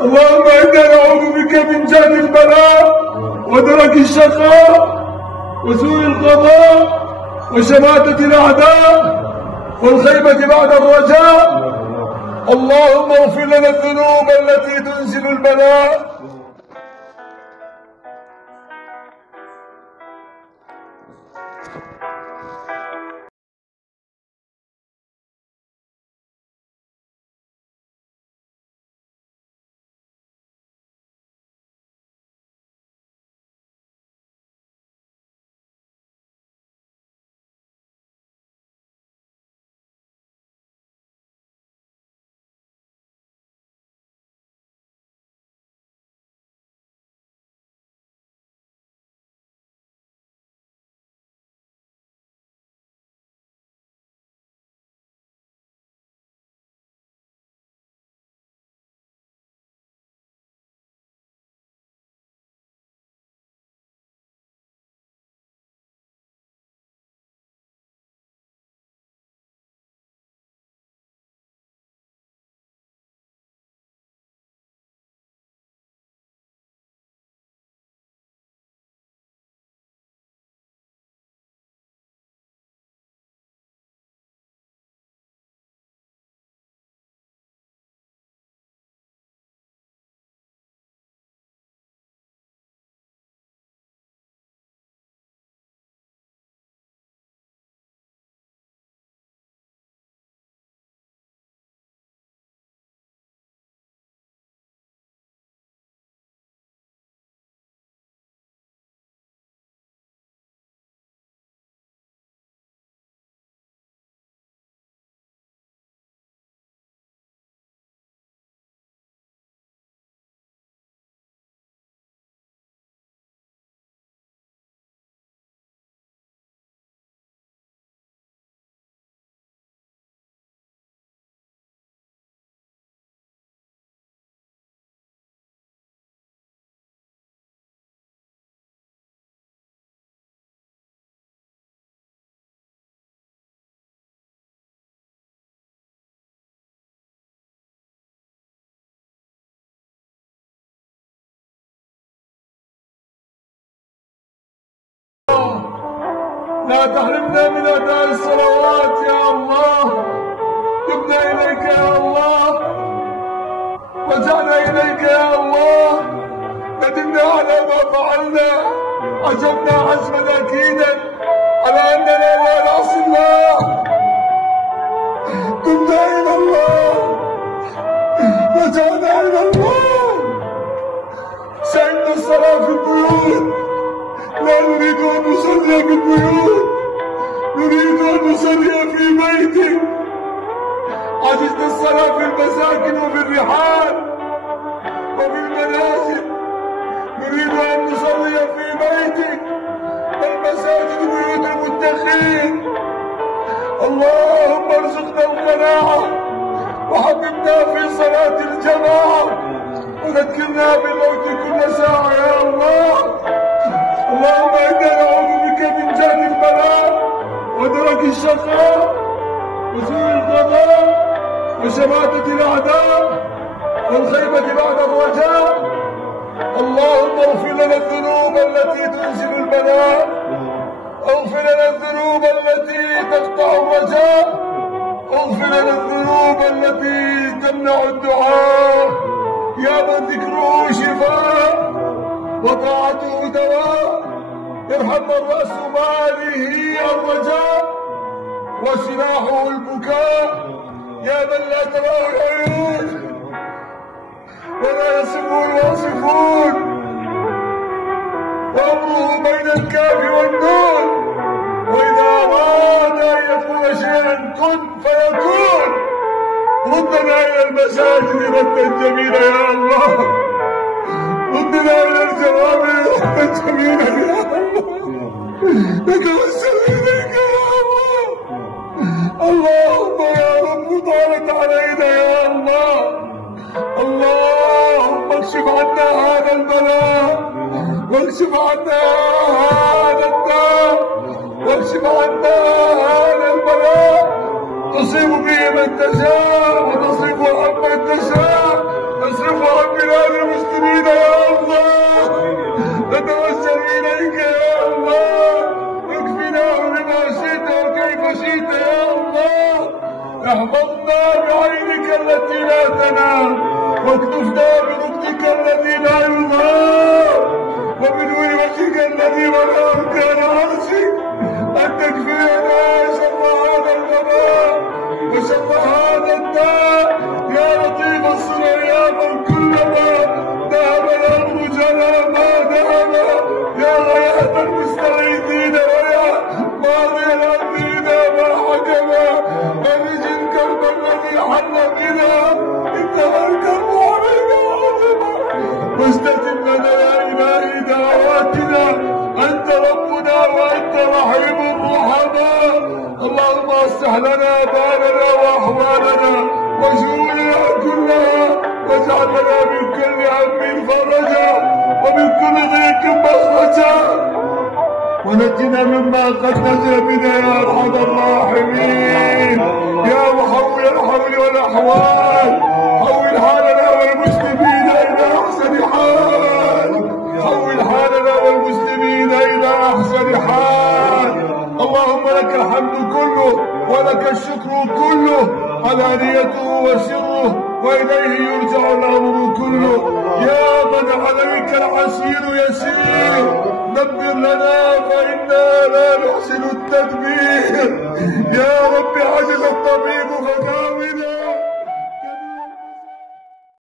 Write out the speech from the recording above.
اللهم إنا نعوذ بك من جهد البلاء ودرك الشقاء وسوء القضاء وشماتة الأعداء والخيبة بعد الرجاء. اللهم اغفر لنا الذنوب التي تنزل البلاء. لا تحرمنا من أداء الصلوات يا الله. تبنا إليك يا الله، رجعنا إليك يا الله، ندمنا على ما فعلنا، عزمنا عزما أكيدا على أننا لا نعصي الله. تبنا إلى الله، رجعنا إلى الله. سعدنا الصلاة في البيوت، لا نريد أن نصلي في البيوت، نريد أن نصلي في بيتك. عجزنا الصلاة في المساكن وفي الرحال وفي المنازل، نريد أن نصلي في بيتك. المساجد بيوت المتقين. اللهم ارزقنا القناعة وحببنا في صلاة الجماعة وذكرنا بالموت كل ساعة يا الله. اللهم إنا نعوذ بك من جهد البلاء ودرك الشقاء وسوء القضاء وشماتة الأعداء والخيبة بعد الرجاء. اللهم اغفر لنا الذنوب التي تنزل البلاء، اغفر لنا الذنوب التي تقطع الرجاء، اغفر لنا الذنوب التي تمنع الدعاء. يا من ذكره شفاء وطاعته دواء، ارحم من رأس ماله الرجاء وسلاحه البكاء. يا من لا تراه العيون ولا يصفه الواصفون، وأمره بين الكاف والنون، وإذا أراد أن يقول شيئا كن فيكون. ردنا إلى المساجد ردا جميلا يا الله، ردنا إلى الجوامع ردا جميلا يا الله. نتوسل إليك يا الله. اللهم يا رب طالت علينا يا الله. اللهم اكشف عنا هذا البلاء، واكشف عنا هذا الداء، واكشف عنا هذا البلاء. تصيب به من تشاء وتصرف عن من تشاء، تصرف تنام، واكتفنا بركنك الذي لا يضام، وبنور وجهك الذي ولا أركان عرشك، أن تكفينا شر هذا الغباء وشر هذا الداء. يا لطيف الصنع يا من كلما ذهب الأمر جلا ما ذهب، يا غياث المستغيثين ويا ماضي الأمر إذا ما حكم، فرج الكرب الذي حل بنا، إنما الكرب علينا عظيما، واستجب لنا يا إلهي دعواتنا، أنت ربنا وأنت رحيم الرحماء. اللهم اصلح لنا بالنا وأحوالنا وشؤوننا كلها، واجعل لنا من كل هم فرجا ومن كل ضيق مخرجا، ونجنا مما قد نزل بنا يا أرحم الراحمين. يا محول الحول والأحوال، حول حالنا والمسلمين إلى أحسن حال، حول حالنا والمسلمين إلى أحسن حال. اللهم لك الحمد كله ولك الشكر كله، علانيته وسره، وإليه يرجع الأمر كله. يا من عليك العسير يسير، دبر لنا فإنا لا نحسن التدبير. يا رب عجز الطاقة